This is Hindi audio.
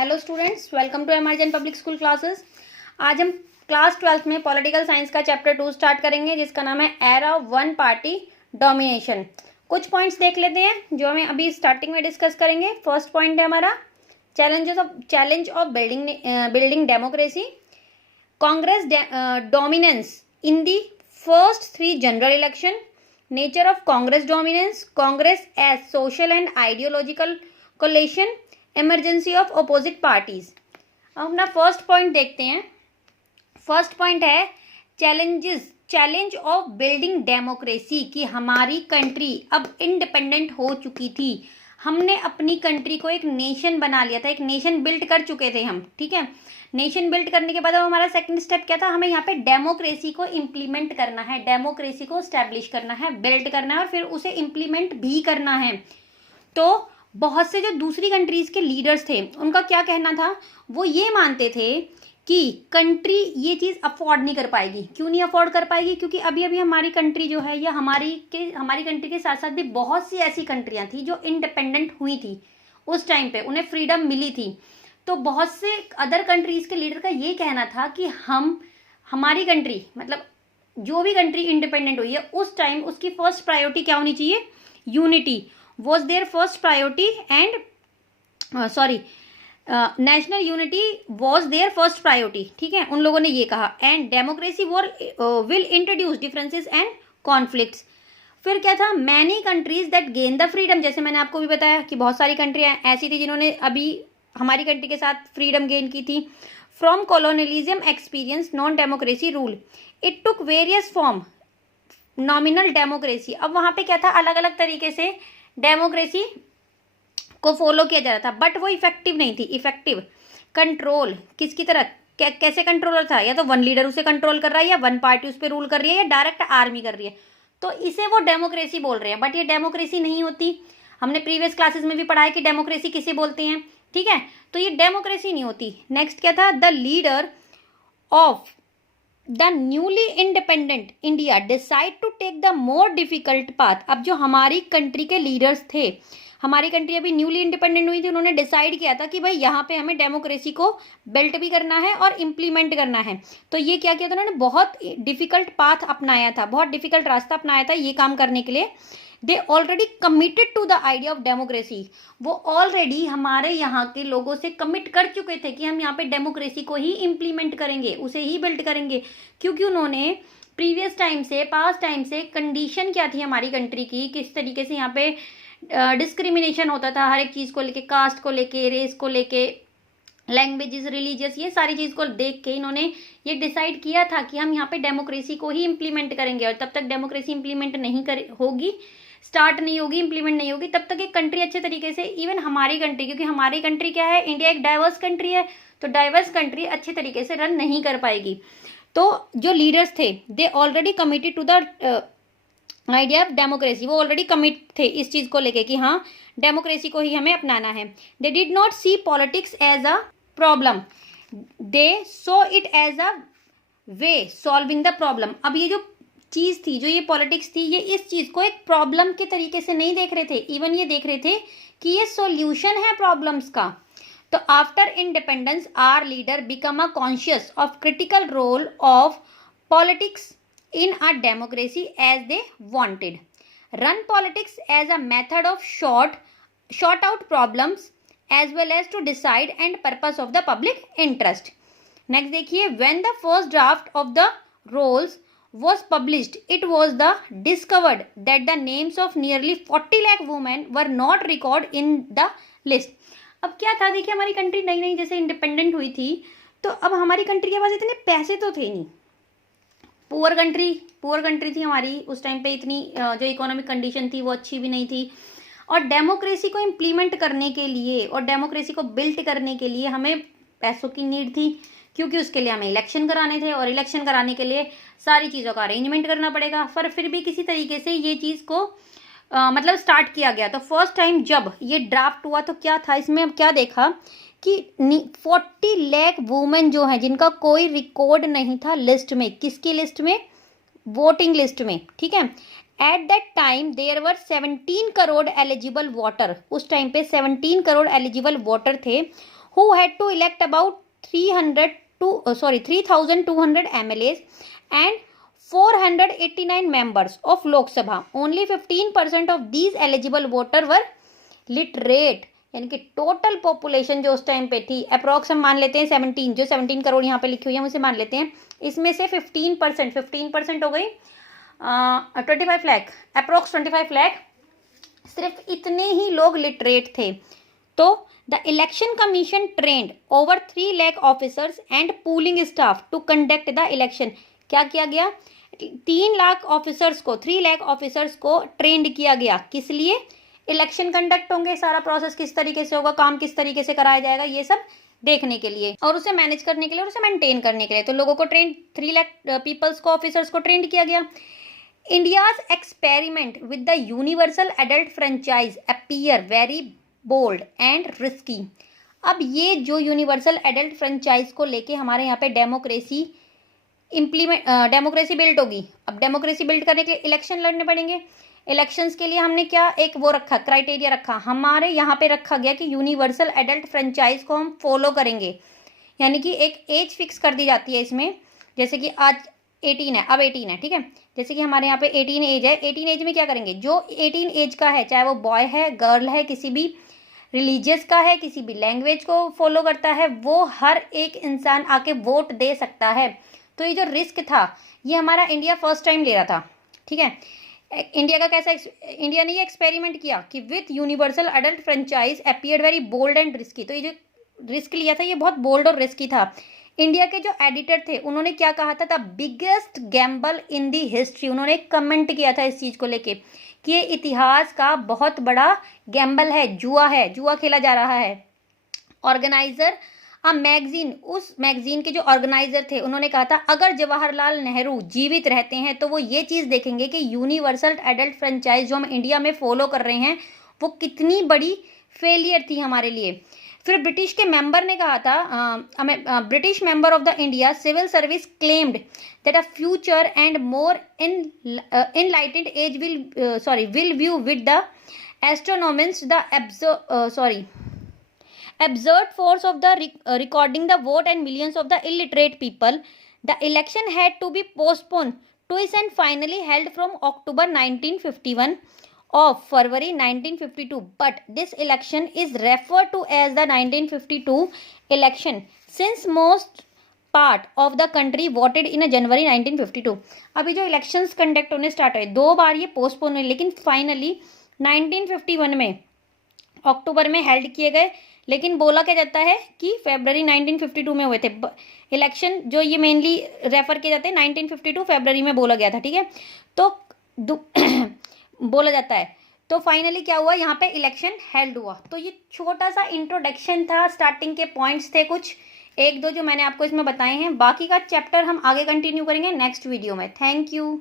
हेलो स्टूडेंट्स, वेलकम टू एमआरजन पब्लिक स्कूल क्लासेस। आज हम क्लास 12th में पॉलिटिकल साइंस का चैप्टर 2 स्टार्ट करेंगे, जिसका नाम है era of one party domination. कुछ पॉइंट्स देख लेते हैं जो हमें अभी स्टार्टिंग में डिस्कस करेंगे। फर्स्ट पॉइंट है हमारा challenge of building democracy, Congress dominance in the first 3 general election, nature of Congress dominance, Congress as social and ideological coalition, emergency of opposite parties. अब अपना फर्स्ट पॉइंट देखते हैं। फर्स्ट पॉइंट है चैलेंज ऑफ बिल्डिंग डेमोक्रेसी, कि हमारी कंट्री अब इंडिपेंडेंट हो चुकी थी। हमने अपनी कंट्री को एक नेशन बना लिया था, एक नेशन बिल्ड कर चुके थे हम, ठीक है। नेशन बिल्ड करने के बाद अब हमारा सेकंड स्टेप क्या था, हमें यहाँ पे डेमोक्रेसी को इम्प्लीमेंट करना है, डेमोक्रेसी को स्टैब्लिश करना है, बिल्ड करना है और फिर उसे इम्प्लीमेंट भी करना है। तो बहुत से जो दूसरी कंट्रीज के लीडर्स थे, उनका क्या कहना था, वो ये मानते थे कि कंट्री ये चीज़ अफोर्ड नहीं कर पाएगी। क्यों नहीं अफोर्ड कर पाएगी? क्योंकि अभी अभी हमारी कंट्री जो है, या हमारी कंट्री के साथ साथ भी बहुत सी ऐसी कंट्रियां थी जो इंडिपेंडेंट हुई थी। उस टाइम पे उन्हें फ्रीडम मिली थी। तो बहुत से अदर कंट्रीज के लीडर का ये कहना था कि हमारी कंट्री, मतलब जो भी कंट्री इंडिपेंडेंट हुई है उस टाइम, उसकी फर्स्ट प्रायोरिटी क्या होनी चाहिए, unity was their first priority and national unity was their first priority, ठीक है, उन लोगों ने ये कहा। And democracy will introduce differences and conflicts. फिर क्या था, many countries that gain the freedom, जैसे मैंने आपको भी बताया कि बहुत सारी कंट्रियां ऐसी थी जिन्होंने अभी हमारी कंट्री के साथ फ्रीडम गेन की थी। From colonialism experience non democracy rule, it took various form nominal democracy. अब वहां पे क्या था, अलग अलग तरीके से डेमोक्रेसी को फॉलो किया जा रहा था, बट वो इफेक्टिव नहीं थी। इफेक्टिव कंट्रोल किसकी तरह, कैसे कंट्रोलर था, या तो वन लीडर उसे कंट्रोल कर रहा है, या वन पार्टी उस पर रूल कर रही है, या डायरेक्ट आर्मी कर रही है, तो इसे वो डेमोक्रेसी बोल रहे हैं। बट ये डेमोक्रेसी नहीं होती। हमने प्रीवियस क्लासेस में भी पढ़ा है कि डेमोक्रेसी किसे बोलते हैं, ठीक है। तो ये डेमोक्रेसी नहीं होती। नेक्स्ट क्या था, the leader of the newly independent India decide to take the more difficult path. अब जो हमारी कंट्री के लीडर्स थे, हमारी कंट्री अभी न्यूली इंडिपेंडेंट हुई थी, उन्होंने डिसाइड किया था कि भाई यहाँ पे हमें डेमोक्रेसी को बिल्ट भी करना है और इम्प्लीमेंट करना है। तो ये क्या किया था, उन्होंने बहुत डिफिकल्ट पाथ अपनाया था, बहुत डिफिकल्ट रास्ता अपनाया था ये काम करने के लिए। They already committed to the idea of democracy, वो ऑलरेडी हमारे यहाँ के लोगों से कमिट कर चुके थे कि हम यहाँ पे डेमोक्रेसी को ही इम्प्लीमेंट करेंगे, उसे ही बिल्ड करेंगे। क्योंकि उन्होंने प्रीवियस टाइम से, पास्ट टाइम से कंडीशन क्या थी हमारी कंट्री की, किस तरीके से यहाँ पे डिस्क्रिमिनेशन होता था हर एक चीज़ को लेके, कास्ट को लेके, रेस को लेके, लैंग्वेजेस, रिलीजियस, ये सारी चीज़ को देख के इन्होंने ये डिसाइड किया था कि हम यहाँ पे डेमोक्रेसी को ही इम्प्लीमेंट करेंगे। और तब तक डेमोक्रेसी इम्प्लीमेंट नहीं होगी, स्टार्ट नहीं होगी, इंप्लीमेंट नहीं होगी, तब तक एक कंट्री अच्छे तरीके से, इवन हमारी कंट्री, क्योंकि हमारी कंट्री क्या है, इंडिया एक डाइवर्स कंट्री है, तो डाइवर्स कंट्री अच्छे तरीके से रन नहीं कर पाएगी। तो जो लीडर्स थे, they already committed to the idea of democracy, वो ऑलरेडी कमिट थे इस चीज़ को लेके कि हाँ डेमोक्रेसी को ही हमें अपनाना है। They did not see politics as a problem, they saw it as a way solving the problem. अब ये जो चीज़ थी, जो ये पॉलिटिक्स थी, ये इस चीज़ को एक प्रॉब्लम के तरीके से नहीं देख रहे थे, इवन ये देख रहे थे कि ये सॉल्यूशन है प्रॉब्लम्स का। तो after independence our leader become a conscious of critical role of politics in a democracy as they wanted, run politics as a method of short out problems as well as to decide and purpose of the public interest. Next देखिए, when the first draft of the rolls was published, it was the discovered that the names of nearly 40 lakh women were not recorded in the list. अब क्या था, देखिए हमारी कंट्री नई नई जैसे इंडिपेंडेंट हुई थी, तो अब हमारी कंट्री के पास इतने पैसे तो थे नहीं, पुअर कंट्री थी हमारी उस टाइम पे, इतनी जो इकोनॉमिक कंडीशन थी वो अच्छी भी नहीं थी। और डेमोक्रेसी को इम्प्लीमेंट करने के लिए और डेमोक्रेसी को बिल्ट करने के लिए हमें पैसों की नीड थी, क्योंकि उसके लिए हमें इलेक्शन कराने थे, और इलेक्शन कराने के लिए सारी चीज़ों का अरेंजमेंट करना पड़ेगा। फिर भी किसी तरीके से ये चीज़ को मतलब स्टार्ट किया गया। तो फर्स्ट टाइम जब ये ड्राफ्ट हुआ तो क्या था इसमें, अब क्या देखा कि 40 लाख वुमेन जो हैं, जिनका कोई रिकॉर्ड नहीं था लिस्ट में, किसकी लिस्ट में, वोटिंग लिस्ट में, ठीक है। At that time there were 17 crore eligible voter, उस टाइम पे 17 करोड़ एलिजिबल वोटर थे, who had to elect about 3,200 MLAs and 489 members of Lok Sabha. Only 15% of these eligible voters were literate. यानी कि टोटल पॉपुलेशन जो उस टाइम पे थी अप्रॉक्स हम मान लेते हैं 17, जो 17 करोड़ यहाँ पे लिखी हुई है हम उसे मान लेते हैं, इसमें से 15% हो गई 25 लाख, अप्रॉक्स 25 लाख, सिर्फ इतने ही लोग लिटरेट थे. तो the election commission trained over 3 lakh officers and polling staff to conduct the election. क्या किया गया? 3 लाख ऑफिसर्स को, 3 लाख ऑफिसर्स को ट्रेंड किया गया. किस लिए? इलेक्शन कंडक्ट होंगे, सारा प्रोसेस किस तरीके से होगा, काम किस तरीके से कराया जाएगा, ये सब देखने के लिए और उसे मैनेज करने के लिए और उसे मेंटेन करने के लिए. तो लोगों को ट्रेंड, 3 लाख पीपल्स को, ऑफिसर्स को ट्रेंड किया गया. India's experiment with the universal adult franchise appear very bold and risky. अब ये जो यूनिवर्सल एडल्ट फ्रेंचाइज को लेके हमारे यहाँ पे डेमोक्रेसी बिल्ड होगी. अब डेमोक्रेसी बिल्ड करने के लिए इलेक्शन लड़ने पड़ेंगे. इलेक्शंस के लिए हमने क्या एक वो रखा, क्राइटेरिया रखा, हमारे यहाँ पे रखा गया कि यूनिवर्सल एडल्ट फ्रेंचाइज को हम फॉलो करेंगे. यानी कि एक एज फिक्स कर दी जाती है इसमें, जैसे कि आज 18 है, अब 18 है, ठीक है. जैसे कि हमारे यहाँ पे 18 एज है, 18 एज में क्या करेंगे, जो 18 एज का है, चाहे वो बॉय है, गर्ल है, किसी भी रिलीजियस का है, किसी भी लैंग्वेज को फॉलो करता है, वो हर एक इंसान आके वोट दे सकता है. तो ये जो रिस्क था ये हमारा इंडिया फर्स्ट टाइम ले रहा था, ठीक है. इंडिया का कैसा, इंडिया ने ये एक्सपेरिमेंट किया कि with universal adult franchise appeared very bold and risky. तो ये जो रिस्क लिया था ये बहुत बोल्ड और रिस्की था. इंडिया के जो एडिटर थे उन्होंने क्या कहा था, the biggest Gamble in the history. उन्होंने कमेंट किया था इस चीज़ को लेके कि ये इतिहास का बहुत बड़ा गैम्बल है, जुआ खेला जा रहा है. ऑर्गेनाइजर मैगजीन, उस मैगजीन के जो ऑर्गेनाइजर थे उन्होंने कहा था अगर जवाहरलाल नेहरू जीवित रहते हैं तो वो ये चीज़ देखेंगे कि यूनिवर्सल एडल्ट फ्रेंचाइज जो हम इंडिया में फॉलो कर रहे हैं वो कितनी बड़ी फेलियर थी हमारे लिए. फिर ब्रिटिश के मेंबर ने कहा था, British member of the India civil service claimed that a future and more enlightened age will view with the astronomist the absurd force of the recording the vote and millions of the illiterate people. The election had to be postponed twice and finally held from October 1951 of February 1952. But this election is referred to as the 1952 election since most part of the country voted in a January 1952. अभी जो इलेक्शंस कंडक्ट होने स्टार्ट हुए 2 बार ये पोस्टपोन हुए, लेकिन फाइनली 1951 में अक्टूबर में हेल्ड किए गए. लेकिन बोला क्या जाता है कि फरवरी 1952 में हुए थे इलेक्शन. जो ये मेनली रेफर किए जाते हैं 1952 फरवरी में बोला गया था, ठीक है. तो बोला जाता है. तो फाइनली क्या हुआ, यहाँ पे इलेक्शन हेल्ड हुआ. तो ये छोटा सा इंट्रोडक्शन था, स्टार्टिंग के पॉइंट्स थे कुछ 1-2 जो मैंने आपको इसमें बताए हैं. बाकी का चैप्टर हम आगे कंटिन्यू करेंगे नेक्स्ट वीडियो में. Thank you.